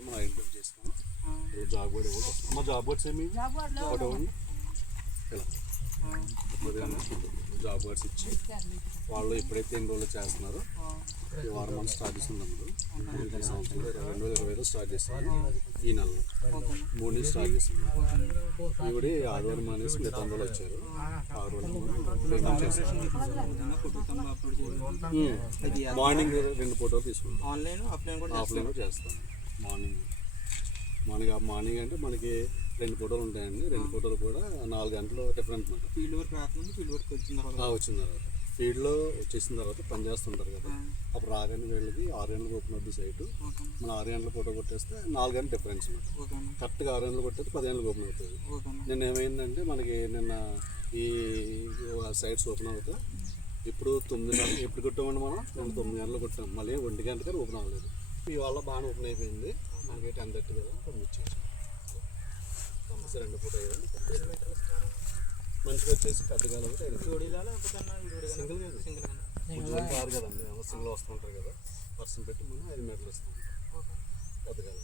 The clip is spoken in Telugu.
మనం ఐడెంటిఫై చేస్తాం జాబ్ బోర్డ్ ఇవ్వాలి మా జాబ్ బోర్డ్స్ ఏమి? జాబ్ బోర్డ్స్ ఇచ్చి వాళ్ళు ఎప్పుడైతే ఎన్ని రోజులు చేస్తున్నారో ఈ వారం మనం స్టార్ట్ చేస్తున్నాము ఈ సంవత్సరం రెండు వేల ఇరవైలో స్టార్ట్ చేస్తాము ఈ నెలలో మూడు నుంచి స్టార్ట్ చేస్తున్నాము ఈవిడ ఆదివారం అనేసి మిగతా రోజులు వచ్చారు. ఆరు రోజులు చేస్తాము. మార్నింగ్ రెండు ఫోటోలు తీసుకుంటాం ఆన్లైన్ ఆఫ్లైన్ కూడా ఆఫ్లైన్ కూడా చేస్తాం. మార్నింగ్. మార్నింగ్ మార్నింగ్ అంటే మనకి రెండు ఫోటోలు ఉంటాయండి. రెండు ఫోటోలు కూడా నాలుగు గంటలు డిఫరెంట్ మాట ఫీల్డ్ వర్క్ రాకముందు ఫీల్డ్ వర్క్ వచ్చిన తర్వాత. వచ్చిన తర్వాత. ఫీల్డ్లో వచ్చేసిన తర్వాత పని చేస్తుంటారు కదా. అప్పుడు రాగానే వీళ్ళకి ఆరు గంటలకు ఓపెన్ అవుతుంది సైటు. మనం ఆరు గంటల ఫోటో కొట్టేస్తే నాలుగు గంటల డిఫరెన్స్ అనమాట కరెక్ట్గా ఆరు గంటలు కొట్టేస్తే పది గంటలకు ఓపెన్ అవుతుంది. నిన్న ఏమైందంటే మనకి నిన్న ఈ సైట్స్ ఓపెన్ అవుతా ఇప్పుడు తొమ్మిది గంటలు ఎప్పుడు కొట్టామండి మనం? తొమ్మిది గంటలు కొట్టాం. మళ్ళీ ఒంటి గంట కానీ ఓపెన్ అవ్వలేదు. ఇవాళ బాగానే ఓపెన్ అయిపోయింది. మనకి టెన్ థర్టీ కదా పంపించేసి. కంపల్సరీ రెండు పూట మంచిగా వచ్చేసి అన్న విడివిడిగా సింగిల్ కాదు సింగిల్ అన్న కొంచెం కాదు కదండి. సింగిల్ వస్తుంటారు కదా. పర్సన్ పెట్టి మనం ఐదు మీటర్లు ఇస్తాం పెద్దగా పండు